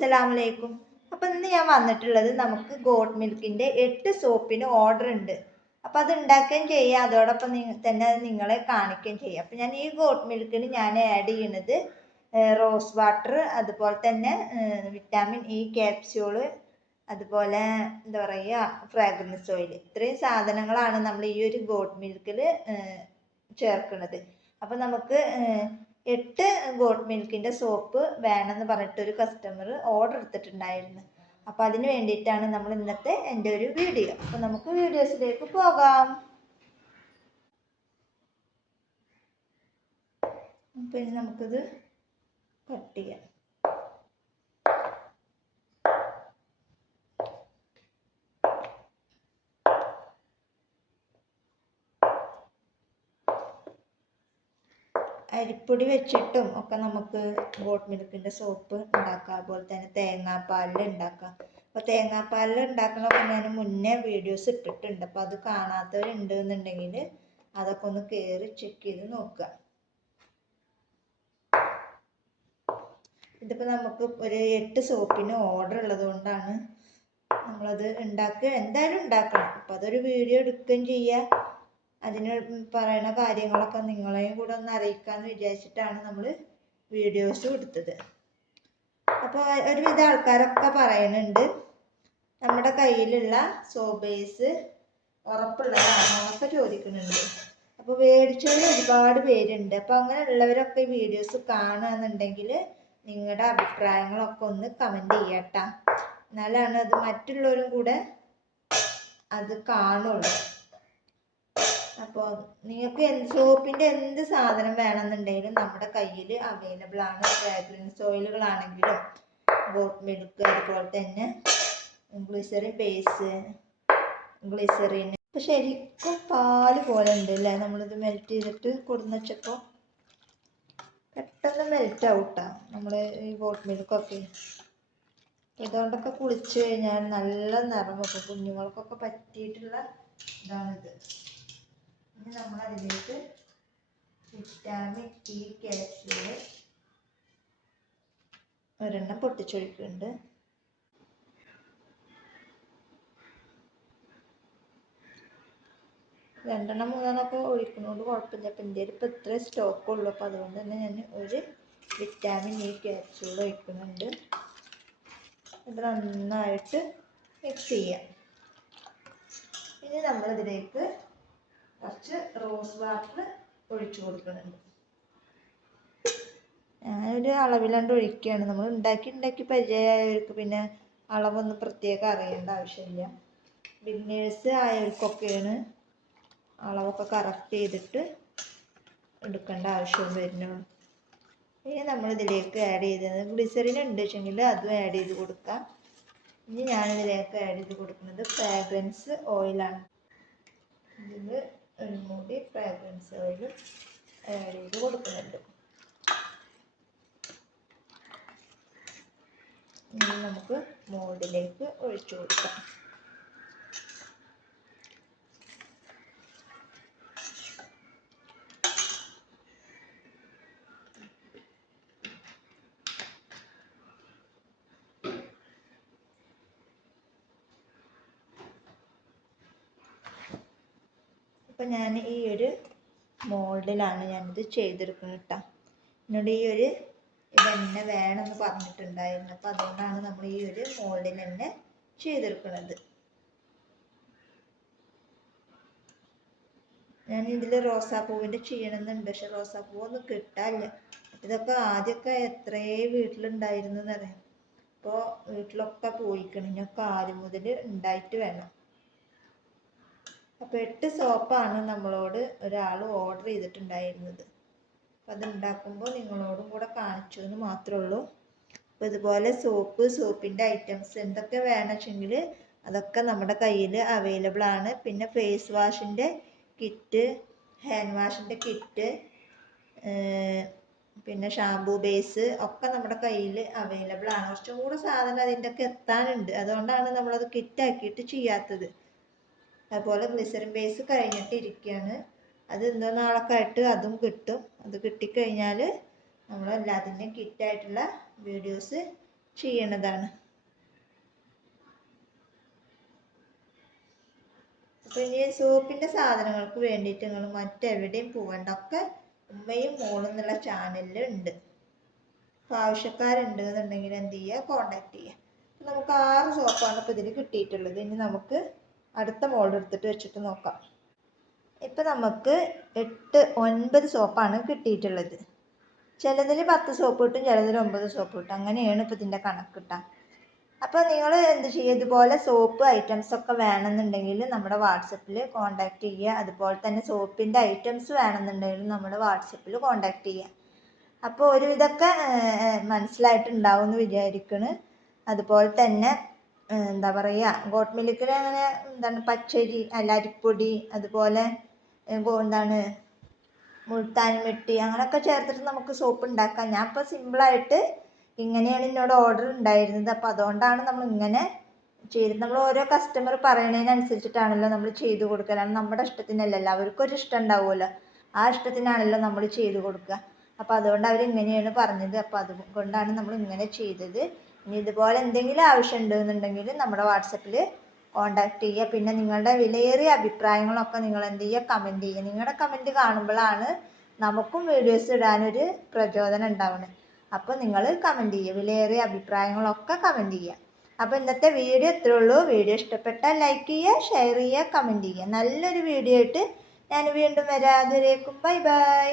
അസ്സലാമലൈക്കും. അപ്പം ഇന്ന് ഞാൻ വന്നിട്ടുള്ളത് നമുക്ക് ഗോട്ട് മിൽക്കിൻ്റെ 8 സോപ്പിന് ഓർഡർ ഉണ്ട്. അപ്പം അത് ഉണ്ടാക്കുകയും ചെയ്യുക, അതോടൊപ്പം തന്നെ അത് നിങ്ങളെ കാണിക്കുകയും ചെയ്യുക. അപ്പം ഞാൻ ഈ ഗോട്ട് മിൽക്കിന് ഞാൻ ആഡ് ചെയ്യുന്നത് റോസ് വാട്ടർ, അതുപോലെ തന്നെ വിറ്റാമിൻ ഇ ക്യാപ്സ്യൂള്, അതുപോലെ എന്താ പറയുക ഫ്രാഗ്രൻസ് ഓയിൽ. ഇത്രയും സാധനങ്ങളാണ് നമ്മൾ ഈ ഒരു ഗോട്ട് മിൽക്കിൽ ചേർക്കുന്നത്. അപ്പം നമുക്ക് 8 ഗോട്ട് മിൽക്കിൻ്റെ സോപ്പ് വേണമെന്ന് പറഞ്ഞിട്ടൊരു കസ്റ്റമർ ഓർഡർ എടുത്തിട്ടുണ്ടായിരുന്നു. അപ്പം അതിന് വേണ്ടിയിട്ടാണ് നമ്മൾ ഇന്നത്തെ എൻ്റെ ഒരു വീഡിയോ. അപ്പം നമുക്ക് വീഡിയോസിലേക്ക് പോകാം. പിന്നെ നമുക്കിത് കട്ട് ചെയ്യാം. അരിപ്പൊടി വെച്ചിട്ടും ഒക്കെ നമുക്ക് ഗോട്ട് മിൽക്കിൻ്റെ സോപ്പ് ഉണ്ടാക്കാം. അതുപോലെ തന്നെ തേങ്ങാപ്പാലിൽ ഉണ്ടാക്കാം. അപ്പോൾ തേങ്ങാപ്പാലിൽ ഉണ്ടാക്കണമൊക്കെ ഞാൻ മുന്നേ വീഡിയോസ് ഇട്ടിട്ടുണ്ട്. അപ്പോൾ അത് കാണാത്തവരുണ്ട് എന്നുണ്ടെങ്കിൽ അതൊക്കെ ഒന്ന് കയറി ചെക്ക് ചെയ്ത് നോക്കുക. ഇതിപ്പോൾ നമുക്ക് ഒരു 8 സോപ്പിന് ഓർഡർ ഉള്ളത് കൊണ്ടാണ് നമ്മളത് എന്തായാലും ഉണ്ടാക്കണം. അപ്പോൾ അതൊരു വീഡിയോ എടുക്കുകയും ചെയ്യുക. അതിന് പറയുന്ന കാര്യങ്ങളൊക്കെ നിങ്ങളെയും കൂടെ ഒന്ന് അറിയിക്കാമെന്ന് വിചാരിച്ചിട്ടാണ് നമ്മൾ വീഡിയോസ് എടുത്തത്. അപ്പോൾ ഒരുവിധ ആൾക്കാരൊക്കെ പറയുന്നുണ്ട് നമ്മുടെ കയ്യിലുള്ള സോപ്പ് ബേസ് ഉറപ്പുള്ളതാണോ എന്നൊക്കെ ചോദിക്കുന്നുണ്ട്. അപ്പോൾ മേടിച്ചവർ ഒരുപാട് പേരുണ്ട്. അപ്പോൾ അങ്ങനെയുള്ളവരൊക്കെ ഈ വീഡിയോസ് കാണുകയെന്നുണ്ടെങ്കിൽ നിങ്ങളുടെ അഭിപ്രായങ്ങളൊക്കെ ഒന്ന് കമൻറ്റ് ചെയ്യട്ടാ. എന്നാലാണ് അത് മറ്റുള്ളവരും കൂടെ അത് കാണുള്ളൂ. അപ്പോൾ നിങ്ങൾക്ക് സോപ്പിൻ്റെ എന്ത് സാധനം വേണമെന്നുണ്ടെങ്കിലും നമ്മുടെ കയ്യിൽ അവൈലബിൾ ആണ്. ഫ്രാഗ്രൻസ് ഓയിലുകളാണെങ്കിലും ഗോട്ട് മിൽക്ക്, അതുപോലെ തന്നെ ഗ്ലിസറിൻ ബേസ്, ഗ്ലിസറിൻ. അപ്പോൾ ശരിക്കും പാല് പോലെ ഉണ്ട് അല്ലേ? നമ്മളിത് മെൽറ്റ് ചെയ്തിട്ട് കൊടുന്ന് വെച്ചപ്പോൾ പെട്ടെന്ന് മെൽറ്റ് ഔട്ടാണ് നമ്മൾ ഈ ഗോട്ട് മിൽക്കൊക്കെ. ഇതുകൊണ്ടൊക്കെ കുളിച്ച് കഴിഞ്ഞാൽ നല്ല നിറം വെക്കും. കുഞ്ഞുങ്ങൾക്കൊക്കെ പറ്റിയിട്ടുള്ള ഇതാണിത്. ഇനി നമ്മളതിലേക്ക് വിറ്റാമിൻ ഇ ക്യാപ്സ്യൂള് ഒരെണ്ണം പൊട്ടിച്ചൊഴിക്കുന്നുണ്ട്. രണ്ടെണ്ണം മൂന്നെണ്ണമൊക്കെ ഒഴിക്കുന്നതുകൊണ്ട് കുഴപ്പമില്ല. അപ്പം എൻ്റെ ഇപ്പം ഇത്രേ സ്റ്റോക്കുള്ളൂ. അപ്പോൾ അതുകൊണ്ട് തന്നെ ഞാൻ ഒരു വിറ്റാമിൻ ഇ ക്യാപ്സ്യൂൾ ഒഴിക്കുന്നുണ്ട്. ഇത് നന്നായിട്ട് മിക്സ് ചെയ്യാം. ഇനി നമ്മളിതിലേക്ക് കുറച്ച് റോസ് വാട്ടർ ഒഴിച്ചു കൊടുക്കുന്നുണ്ട്. ഞാനൊരു അളവിലാണ്ട് ഒഴിക്കുകയാണ്. നമ്മൾ ഉണ്ടാക്കി പരിചയമായവർക്ക് പിന്നെ അളവൊന്നും പ്രത്യേകം അറിയേണ്ട ആവശ്യമില്ല. ബിഗിനേഴ്സ് ആയവർക്കൊക്കെയാണ് അളവൊക്കെ കറക്റ്റ് ചെയ്തിട്ട് എടുക്കേണ്ട ആവശ്യം വരുന്നുള്ളൂ. ഇനി നമ്മളിതിലേക്ക് ആഡ് ചെയ്തത് ഗ്ലിസറിൻ ഉണ്ട് വെച്ചെങ്കിൽ അതും ആഡ് ചെയ്ത് കൊടുക്കാം. ഇനി ഞാനിതിലേക്ക് ആഡ് ചെയ്ത് കൊടുക്കുന്നത് ഫ്രാഗ്രൻസ് ഓയിലാണ്. ഇതിൽ ഒരു മൂടി ഫ്രാഗ്രൻസ് ഓയിൽ ആഡ് ചെയ്ത് കൊടുക്കുന്നുണ്ട്. ഇനി നമുക്ക് മോൾഡിലേക്ക് ഒഴിച്ചു കൊടുക്കാം. അപ്പം ഞാൻ ഈ ഒരു മോൾഡിലാണ് ഞാനിത് ചെയ്തെടുക്കുന്നത് കേട്ടോ. എന്നോട് ഈ ഒരു ഇതന്നെ വേണമെന്ന് പറഞ്ഞിട്ടുണ്ടായിരുന്നു. അപ്പം അതുകൊണ്ടാണ് നമ്മൾ ഈ ഒരു മോൾഡിൽ തന്നെ ചെയ്തെടുക്കുന്നത്. ഞാൻ ഇതിൽ റോസാപ്പൂവിൻ്റെ ചെയ്യണമെന്നുണ്ട്, പക്ഷെ റോസാപ്പൂവൊന്നും കിട്ടാനില്ല. ഇതൊക്കെ ആദ്യമൊക്കെ എത്രയേ വീട്ടിലുണ്ടായിരുന്നു എന്നറിയാം. അപ്പോൾ വീട്ടിലൊക്കെ പോയിക്കണം. ഇനിയൊക്കെ ആദ്യം മുതൽ ഉണ്ടായിട്ട് വേണം. അപ്പോൾ 8 സോപ്പാണ് നമ്മളോട് ഒരാൾ ഓർഡർ ചെയ്തിട്ടുണ്ടായിരുന്നത്. അപ്പം അത് ഉണ്ടാക്കുമ്പോൾ നിങ്ങളോടും കൂടെ കാണിച്ചു എന്ന് മാത്രമേ ഉള്ളൂ. അപ്പോൾ ഇതുപോലെ സോപ്പിൻ്റെ ഐറ്റംസ് എന്തൊക്കെ വേണമെന്ന് വെച്ചെങ്കിൽ അതൊക്കെ നമ്മുടെ കയ്യിൽ അവൈലബിൾ ആണ്. പിന്നെ ഫേസ് വാഷിൻ്റെ കിറ്റ്, ഹാൻഡ് വാഷിൻ്റെ കിറ്റ്, പിന്നെ ഷാമ്പൂ ബേസ് ഒക്കെ നമ്മുടെ കയ്യിൽ അവൈലബിൾ ആണ്. കുറച്ചും കൂടെ സാധനം അതിൻ്റെ ഒക്കെ എത്താനുണ്ട്. അതുകൊണ്ടാണ് നമ്മളത് കിറ്റാക്കിയിട്ട് ചെയ്യാത്തത്. അതുപോലെ ഗ്ലിസറിൻ ബേസ് കഴിഞ്ഞിട്ടിരിക്കുകയാണ്. അത് ഇന്നോ നാളൊക്കെ ആയിട്ട് അതും കിട്ടും. അത് കിട്ടിക്കഴിഞ്ഞാൽ നമ്മളെല്ലാത്തിൻ്റെയും കിറ്റായിട്ടുള്ള വീഡിയോസ് ചെയ്യണതാണ്. അപ്പോൾ ഇനി സോപ്പിൻ്റെ സാധനങ്ങൾക്ക് വേണ്ടിയിട്ട് നിങ്ങൾ മറ്റെവിടെയും പോകണ്ട, ഒക്കെ ഉമ്മയും മോളും എന്നുള്ള ചാനലിൽ ഉണ്ട്. അപ്പോൾ ആവശ്യക്കാരുണ്ട് എന്നുണ്ടെങ്കിൽ എന്ത് ചെയ്യുക, കോണ്ടാക്ട് ചെയ്യുക. നമുക്ക് 6 സോപ്പാണ് ഇപ്പോൾ ഇതിൽ കിട്ടിയിട്ടുള്ളത്. ഇനി നമുക്ക് അടുത്ത മോൾഡ് എടുത്തിട്ട് വെച്ചിട്ട് നോക്കാം. ഇപ്പം നമുക്ക് 8, 9 സോപ്പാണ് കിട്ടിയിട്ടുള്ളത്. ചിലതിൽ 10 സോപ്പ് കിട്ടും, ചിലതിൽ 9 സോപ്പ് കിട്ടും. അങ്ങനെയാണ് ഇപ്പോൾ ഇതിൻ്റെ കണക്ക് കിട്ടുക. അപ്പോൾ നിങ്ങൾ എന്ത് ചെയ്യുക, ഇതുപോലെ സോപ്പ് ഐറ്റംസ് ഒക്കെ വേണമെന്നുണ്ടെങ്കിൽ നമ്മുടെ വാട്സപ്പിൽ കോണ്ടാക്ട് ചെയ്യുക. അതുപോലെ തന്നെ സോപ്പിൻ്റെ ഐറ്റംസ് വേണമെന്നുണ്ടെങ്കിൽ നമ്മുടെ വാട്സപ്പിൽ കോണ്ടാക്ട് ചെയ്യുക. അപ്പോൾ ഒരുവിധമൊക്കെ മനസ്സിലായിട്ടുണ്ടാവും എന്ന് വിചാരിക്കണ്. അതുപോലെ തന്നെ എന്താ പറയുക, ഗോട്ട് മിൽക്കിൽ അങ്ങനെ എന്താണ് പച്ചരി അല്ല അരിപ്പൊടി, അതുപോലെ എന്താണ് മുൾത്താനി മിട്ടി അങ്ങനെയൊക്കെ ചേർത്തിട്ട് നമുക്ക് സോപ്പ് ഉണ്ടാക്കാം. ഞാൻ ഇപ്പോൾ സിമ്പിളായിട്ട് ഇങ്ങനെയാണ് എന്നോട് ഓർഡർ ഉണ്ടായിരുന്നത്. അപ്പോൾ അതുകൊണ്ടാണ് നമ്മൾ ഇങ്ങനെ ചെയ്തത്. നമ്മൾ ഓരോ കസ്റ്റമർ പറയുന്നതിനനുസരിച്ചിട്ടാണല്ലോ നമ്മൾ ചെയ്ത് കൊടുക്കലാണ്. നമ്മുടെ ഇഷ്ടത്തിനല്ലല്ലോ, അവർക്കൊരു ഇഷ്ടം ഉണ്ടാവുമല്ലോ, ആ ഇഷ്ടത്തിനാണല്ലോ നമ്മൾ ചെയ്ത് കൊടുക്കുക. അപ്പോൾ അതുകൊണ്ട് അവർ ഇങ്ങനെയാണ് പറഞ്ഞത്. അപ്പോൾ അതുകൊണ്ടാണ് നമ്മൾ ഇങ്ങനെ ചെയ്തത്. ഇനി ഇതുപോലെ എന്തെങ്കിലും ആവശ്യം ഉണ്ടെന്നുണ്ടെങ്കിൽ നമ്മുടെ വാട്സപ്പിൽ കോണ്ടാക്ട് ചെയ്യുക. പിന്നെ നിങ്ങളുടെ വിലയേറിയ അഭിപ്രായങ്ങളൊക്കെ നിങ്ങൾ എന്ത് ചെയ്യുക, കമൻറ്റ് ചെയ്യുക. നിങ്ങളുടെ കമൻറ്റ് കാണുമ്പോഴാണ് നമുക്കും വീഡിയോസ് ഇടാനൊരു പ്രചോദനം ഉണ്ടാവുന്നത്. അപ്പോൾ നിങ്ങൾ കമൻറ്റ് ചെയ്യുക, വിലയേറിയ അഭിപ്രായങ്ങളൊക്കെ കമൻറ്റ് ചെയ്യുക. അപ്പോൾ ഇന്നത്തെ വീഡിയോ ഇത്രേ ഉള്ളൂ. വീഡിയോ ഇഷ്ടപ്പെട്ടാൽ ലൈക്ക് ചെയ്യുക, ഷെയർ ചെയ്യുക, കമൻറ്റ് ചെയ്യുക. നല്ലൊരു വീഡിയോ ആയിട്ട് ഞാൻ വീണ്ടും വരാം. അതുവരേക്കും ബൈ ബൈ.